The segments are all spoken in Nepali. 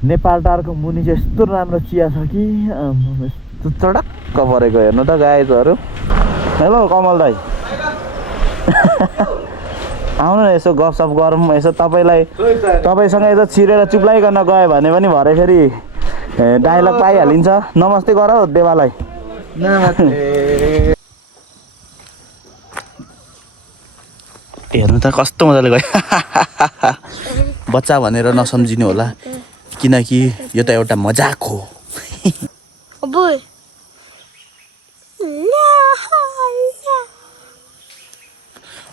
नेपाल टारको मुनि चाहिँ यस्तो राम्रो चिया छ कि यस्तो चडक्क परेको हेर्नु त गाइजहरू। हेलो कमल दाई आउनु न यसो गफसफ गरौँ यसो। तपाईँसँग यसो छिरेर चुप्लाइकन गयो भने पनि भरे फेरि डाइलग पाइहालिन्छ। नमस्ते गर हौ देवालाई। हेर्नु त कस्तो मजाले गयो बच्चा भनेर नसम्झिनु होला किनकि यो त एउटा मजाक हो।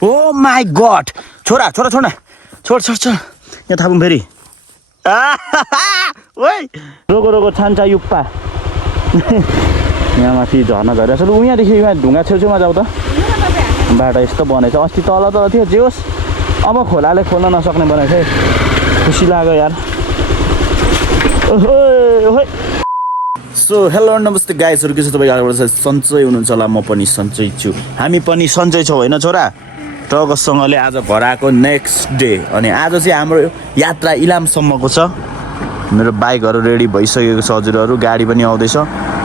ओ माई गड छोरा छोरा छोड न छोड छोड छोड यहाँ थापौँ फेरि रोको रोको छान्छ युक्पा यहाँ माथि झर्ना झरेको छ। उहाँदेखि यहाँ ढुङ्गा छेउछेउमा जाऊ त बाटो यस्तो बनेछ। अस्ति तल तल थियो जे होस् अब खोलाले खोल्न नसक्ने बनाएछ है। खुसी लाग्यो यार। सो हेलो नमस्ते गाइजहरू के छ तपाईँ आएर सन्चै हुनुहुन्छ होला। म पनि सन्चै छु हामी पनि सन्चै छौँ होइन छोरा। टगसँगले आज घर आएको नेक्स्ट डे अनि आज चाहिँ हाम्रो यात्रा इलामसम्मको छ। मेरो बाइकहरू रेडी भइसकेको छ हजुरहरू। गाडी पनि आउँदैछ।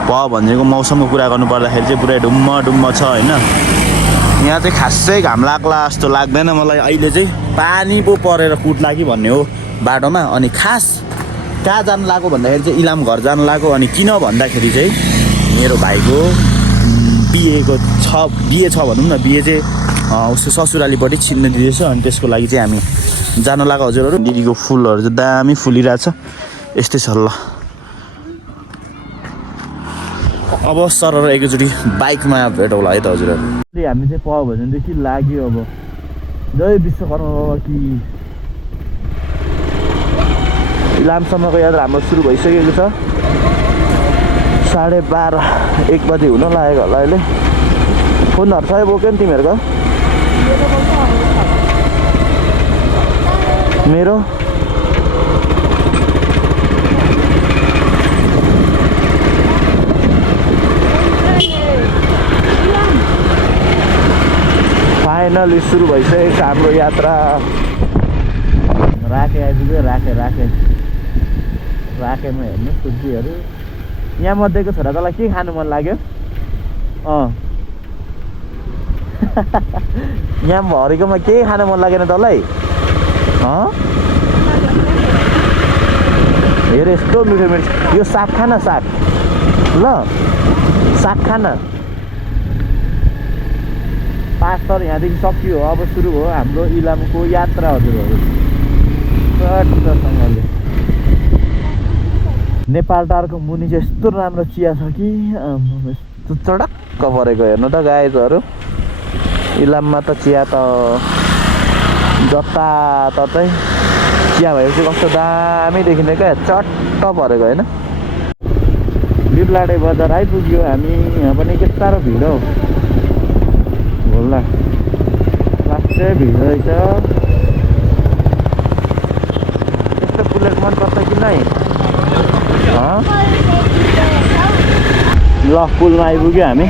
भनेको मौसमको कुरा गर्नु पर्दाखेरि चाहिँ पुरै डुम्म डुम्म छ होइन। यहाँ चाहिँ खासै घाम लाग्ला जस्तो लाग्दैन मलाई। अहिले चाहिँ पानी पो परेर कुट्ला कि भन्ने हो बाटोमा। अनि खास कहाँ जानु लाग्यो भन्दाखेरि चाहिँ इलाम घर जानु लाग्यो। अनि किन भन्दाखेरि चाहिँ मेरो भाइको बिहे छ भनौँ न। बिहे चाहिँ उसको ससुरालीपट्टि छिन्नु दिँदैछ अनि त्यसको लागि चाहिँ हामी जानु लाग्यो हजुरहरू। दिदीको फुलहरू चाहिँ दामी फुलिरहेछ। यस्तै छ ल। अब सरर एकैचोटि बाइकमा भेटौँला है त हजुरहरू। हामी चाहिँ पायो भनेदेखि लाग्यो अब जय विश्वकर्मा बाबा कि। इलामसम्मको यात्रा हाम्रो सुरु भइसकेको छ। 12:30-1 बजे हुन लागेको होला अहिले। फोनहरू सबै बोक्यो नि तिमीहरूको? मेरो फाइनली सुरु भइसकेको छ हाम्रो यात्रा। राखे आइपुग्यो। राखेमा हेर्नु सब्जीहरू। यहाँ मध्येको छोरा तँलाई के खानु मन लाग्यो? यहाँ भरेकोमा के खानु मन लागेन तँलाई? हेर यस्तो मिठो मिठो। यो साग खान साग ल साग खान। पास्टर यहाँदेखि सकियो। अब सुरु हो हाम्रो इलामको यात्रा हजुरहरू। चटसँगले नेपाल टारको मुनि चाहिँ यस्तो राम्रो चिया छ कि यस्तो चडक्क परेको हेर्नु त गाइजहरू। इलाममा त चिया त जताततै चिया भएपछि कस्तो दामी देखिने क्या। चट्ट परेको होइन। बिरलाडे बजार आइपुग्यो हामी। यहाँ पनि के साह्रो भिड हौ होला। लास्टै भिड रहेछ। यस्तो बुलेट मनपर्छ कि नै? ल पुलमा आइपुग्यो हामी।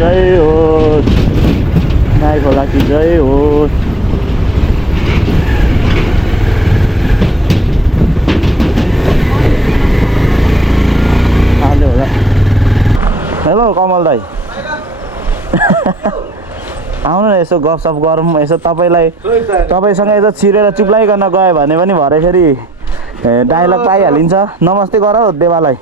जय होस् नाइ खोला कि जय होस्। हाल्यो होला। हेलो कमल दाई आउनु न यसो गफसफ गरौँ यसो। तपाईँसँग यसो छिरेर चुप्लाइकन गयो भने पनि भरे फेरि डाइलग पाइहालिन्छ। नमस्ते गर हौ देवालाई।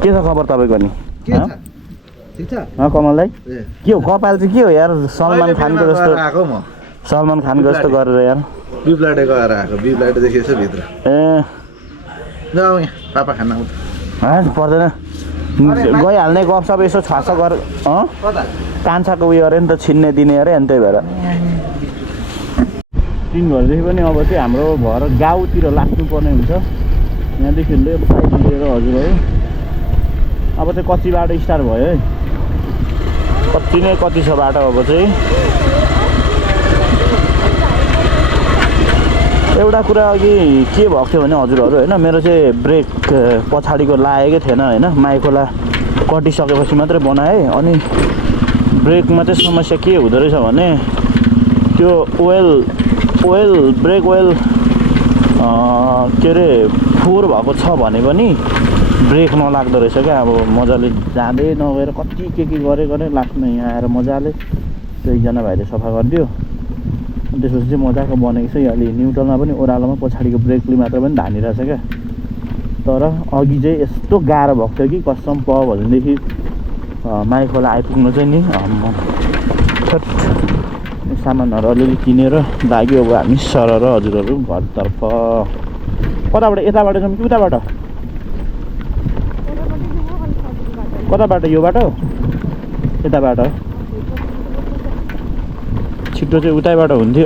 के छ खबर तपाईँको नि? कमल दाई के हो कपाल चाहिँ के हो यार? सलमान खानको जस्तो गरेर यार। बिबलाडे गएर आएको। बिबलाडेदेखि यसो भित्र पापा खाना पर्दैन गइहाल्ने गफसप यसो छ गर। कान्छाको उयो अरे नि त छिन्ने दिने अरे अनि त्यही भएर 3 घरदेखि पनि अब चाहिँ हाम्रो घर गाउँतिर लाग्नुपर्ने हुन्छ। यहाँदेखि लेफ्ट साइड लिएर हजुरहरू अब चाहिँ कच्ची बाटो स्टार्ट भयो है। कति छ बाटो अब चाहिँ। एउटा कुरा अघि के भएको थियो भने हजुरहरू होइन मेरो चाहिँ ब्रेक पछाडिको लागेकै थिएन होइन। माइखोला कटिसकेपछि मात्रै बनाएँ। अनि ब्रेकमा चाहिँ समस्या के हुँदो रहेछ भने त्यो ओइल ब्रेक ओइल के अरे फोहोर भएको छ भने पनि ब्रेक नलाग्दो रहेछ क्या। अब मजाले जाँदै नगएर कति के गरे लास्टमा यहाँ आएर मजाले त्यो एकजना भाइले सफा गरिदियो। अनि त्यसपछि चाहिँ मजाको बनेको छ। यो अलि न्युट्रलमा पनि ओह्रालोमा पछाडिको ब्रेकले मात्र पनि धानिरहेछ क्या। तर अघि चाहिँ यस्तो गाह्रो भएको थियो कि कसम प भनेदेखि माइखोला आइपुग्नु चाहिँ नि सामानहरू अलिअलि किनेर लाग्यो। अब हामी सरर हजुरहरू घरतर्फ। कताबाट यताबाट जाउँ कि उताबाट? कताबाट? यो बाटो यताबाट छिटो चाहिँ उतैबाट हुन्छ।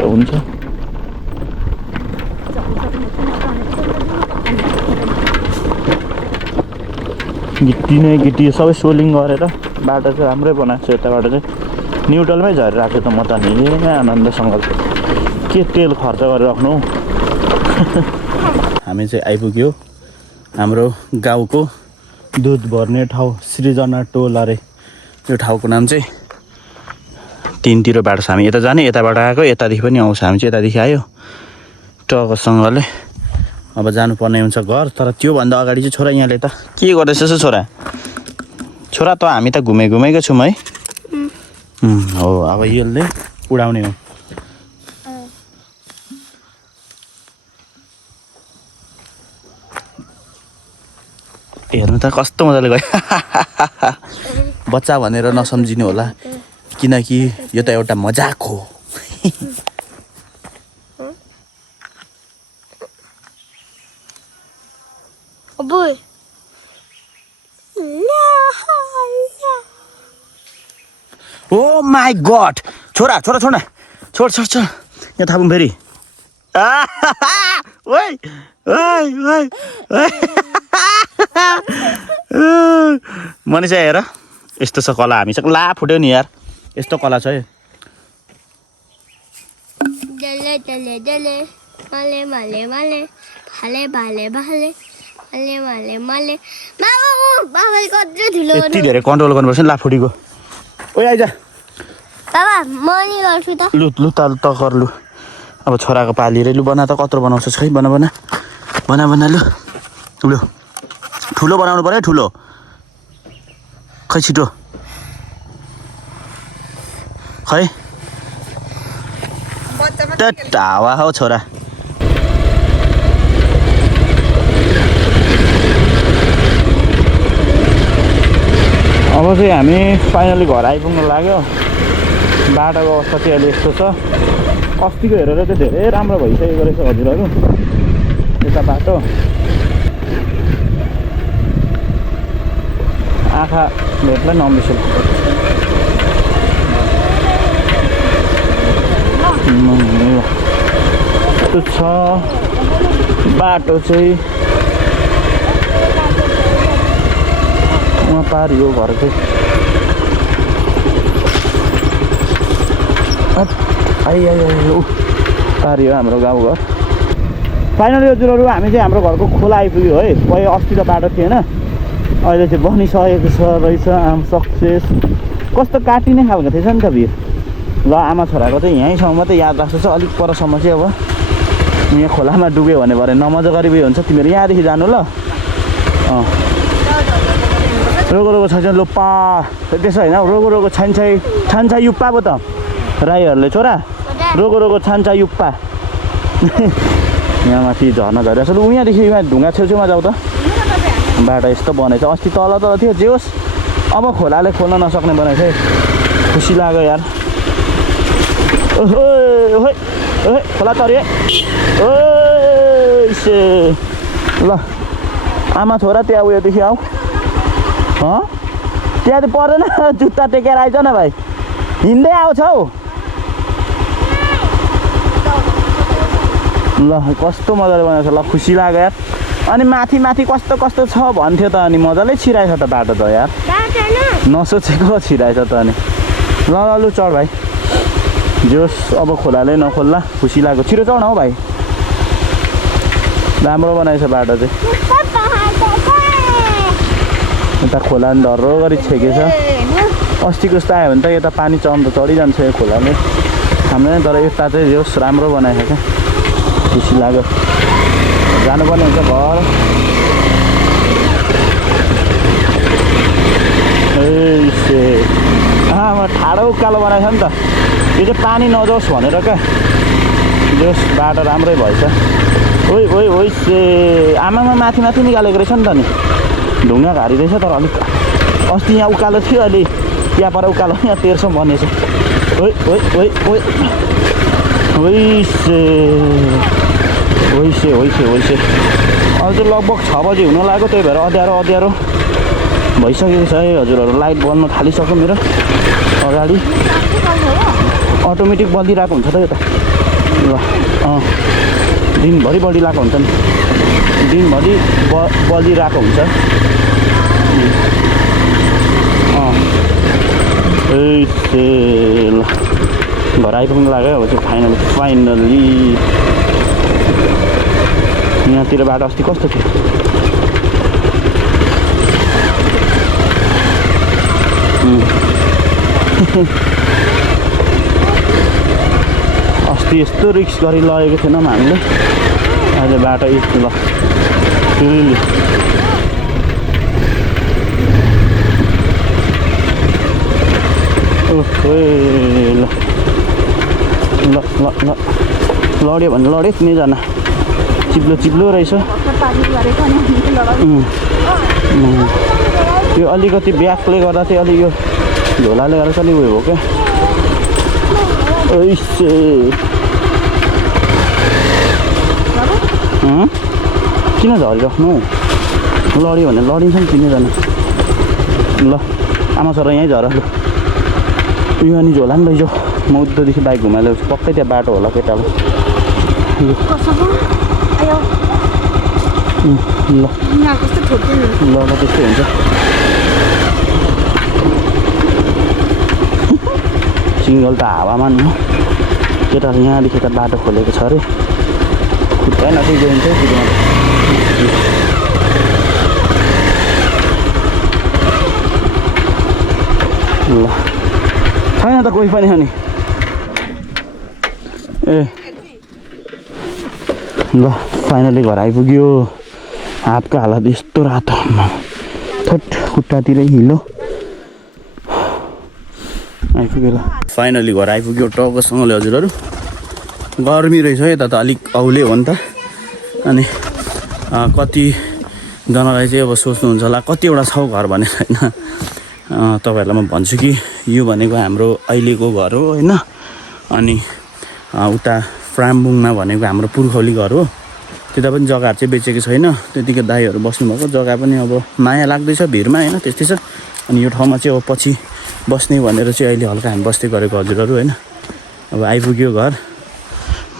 गिट्टी सबै सोलिङ गरेर बाटो चाहिँ राम्रै बनाएको छ। यताबाट चाहिँ न्युट्रलमै झरिरहेको थियो त म त नि आनन्दसँग के तेल खर्च गरेर राख्नु। हामी चाहिँ आइपुग्यो हाम्रो गाउँको दुध भर्ने ठाउँ सृजना टोल अरे। यो ठाउँको नाम चाहिँ तीनतिर बाटो छ। हामी यता जाने यताबाट आएको यतादेखि पनि आउँछ। हामी चाहिँ यतादेखि आयो ट्रकसँगले। अब जानुपर्ने हुन्छ घर। तर त्योभन्दा अगाडि चाहिँ छोरा यहाँले त के गर्दैछ छोरा? छोरा त हामी त घुमेकै छौँ है। हो अब यसले उडाउने हो। हेर्नु त कस्तो मजाले गयो। बच्चा भनेर नसम्झिनु होला किनकि यो त एउटा मजाक हो। ओ माई गॉड छोरा यहाँ थापौँ फेरि। ओइ मनिषा हेर यस्तो छ कला हामीसँग। ला फुट्यो नि यार यस्तो कला छ है। यति धेरै कन्ट्रोल गर्नुपर्छ नि ला फुटीको। ओइ आइज लु त कर लु। अब छोराको पाली रे लु बना त कत्रो बनाउँछस् खै बना लु लु ठुलो बनाउनु पर्यो ठुलो खै छिटो खै हावा हो छोरा। अब चाहिँ हामी फाइनली घर आइपुग्नु लाग्यो। बाटोको अवस्था चाहिँ अहिले यस्तो छ। अस्तिको हेरेर चाहिँ धेरै राम्रो भइसकेको रहेछ हजुरहरू। यता बाटो आँखा भेट्ला नबिर्सु त्यो छ बाटो चाहिँ वहाँ पारियो घर चाहिँ पारियो हाम्रो गाउँघर। फाइनली हजुरहरू हामी चाहिँ हाम्रो घरको खोला आइपुग्यो है। पहिले अस्ति त बाटो थिएन अहिले चाहिँ बनिसकेको छ रहेछ। आम सक्सेस कस्तो काटिने खालको थिएछ नि त भिर। ल आमा छोराको चाहिँ यहीँसम्म मात्रै याद राख्छ। अलिक परसम्म चाहिँ अब यहाँ खोलामा डुब्यो भने भरे नमजा गरिबे हुन्छ। तिमीहरू यहाँदेखि जानु ल। रोगो छैन लोप्पा त्यसो होइन रोगो छान्छा युप्पा पो त राईहरूले छोरा रोगो छान्छा युप्पा। यहाँ माथि झर्ना झरिरहेको छ। लु यहाँदेखि यहाँ ढुङ्गा छेउछेउमा जाऊ त। बाटो यस्तो बनेछ। अस्ति तल थियो जे होस् अब खोलाले खोल्न नसक्ने बनाएछ है। खुसी लाग्यो यार। ओहो खोला तर्यो से ल आमा छोरा त्यहाँ उयोदेखि आऊ। त्यहाँ त पर्दैन जुत्ता टेकेर आइज न भाइ। हिँड्दै आउँछ हौ। ल कस्तो मजाले बनाएको छ। ल खुसी लाग्यो यार। अनि माथि कस्तो छ भन्थ्यो त। अनि मजाले छिराएछ त बाटो त यार। नसोचेको छिराएछ त। अनि ल लु चढ भाइ। जोस् अब खोलाले नखोल्ला खुसी लाग्यो। छिटो चढ हौ भाइ। राम्रो बनाएछ बाटो चाहिँ। यता खोला नि डर्रो गरी छेकेछ। अस्तिको जस्तो आयो भने त यता पानी चढ्न त चढिजान्छ यो खोलाले। हाम्रो तर यता चाहिँ जोस् राम्रो बनाएको क्या खुसी लाग्यो जानुपर्ने हुन्छ घर ठाडो उकालो बनाएको छ नि त यो चाहिँ पानी नजाओस् भनेर क्या जोस् बाटो राम्रै भएछ ओइ ओइ ओइ से आमामा माथि माथि निकालेको रहेछ नि त नि ढुङ्गा घारी रहेछ तर अलिक अस्ति यहाँ उकालो थियो अहिले यहाँ पर उकालो यहाँ 1300 बनेछ ओइ ओइ ओइ ओइ ओइसे ओइसे ओइसे ओइसे अहिले चाहिँ लगभग 6 बजी हुन लाग्यो त्यही भएर अँध्यारो अँध्यारो भइसकेको छ है हजुरहरू लाइट बल्न थालिसक्यो मेरो अगाडि अटोमेटिक बलिरहेको हुन्छ त यो त ल दिनभरि बलिरहेको हुन्छ नि दिनभरि बलिरहेको हुन्छ ल घर आइपुग्नु लाग्यो अब चाहिँ फाइनल्ली यहाँतिर बाटो अस्ति कस्तो थियो अस्ति यस्तो रिक्स गरी लगेको थिएनौँ हामीले अहिले बाटो यस्तो ल ल ल ल लड्यो भने लड्यो तिनैजना चिप्लो चिप्लो रहेछ त्यो अलिकति ब्याकले गर्दा चाहिँ अलिक यो झोलाले गर्दा चाहिँ अलिक उयो हो क्या किन झरिराख्नु लड्यो भने लडिन्छ नि तिनैजना ल आमा छोरा यहीँ झर लु यो अनि झोला नि लैजाऊ म उद्धदेखि बाइक घुमाइल्याउँछु पक्कै त्यहाँ बाटो होला केटाले ल ल ल त्यस्तै हुन्छ सिङ्गल त हावामा नि हो केटाले यहाँदेखि त बाटो खोलेको छ अरे खुट्टा नथि गइन्छ ल छैन त कोही पनि अनि ए ल फाइनली घर आइपुग्यो हातको हालत यस्तो रातो थोट खुट्टातिरै हिलो आइपुग्यो ल फाइनली घर आइपुग्यो टक्कसँगले हजुरहरू गर्मी रहेछ यता त अलिक औले हो नि त अनि कतिजनालाई चाहिँ अब सोच्नुहुन्छ होला कतिवटा छ घर भनेर होइन तपाईँहरूलाई म भन्छु कि यो भनेको हाम्रो अहिलेको घर हो होइन अनि उता फ्राम्बुङमा भनेको हाम्रो पुर्खौली घर हो त्यता पनि जग्गाहरू चाहिँ बेचेको छैन त्यतिकै दाईहरू बस्नुभएको जग्गा पनि अब माया लाग्दैछ भिरमा होइन त्यस्तै छ अनि यो ठाउँमा चाहिँ अब पछि बस्ने भनेर चाहिँ अहिले हल्का हामी बस्दै गरेको हजुरहरू होइन अब आइपुग्यो घर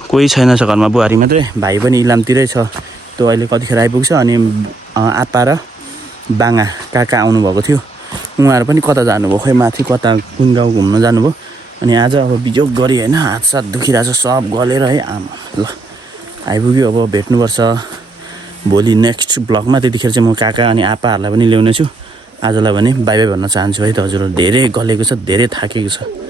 कोही छैन छ घरमा बुहारी मात्रै भाइ पनि इलामतिरै छ त्यो अहिले कतिखेर आइपुग्छ अनि आप्पा र बाङा काका आउनुभएको थियो उहाँहरू पनि कता जानुभयो खोइ माथि कता कुन गाउँ घुम्न जानुभयो अनि आज अब बिजोग गरी होइन हात सात दुखिरहेको छ सब गलेर है आमा ल आइपुग्यो अब भेट्नुपर्छ भोलि नेक्स्ट ब्लगमा त्यतिखेर चाहिँ म काका अनि आप्पाहरूलाई पनि ल्याउने छु आजलाई भने बाई बाई भन्न चाहन्छु है त हजुरहरू धेरै गलेको छ धेरै थाकेको छ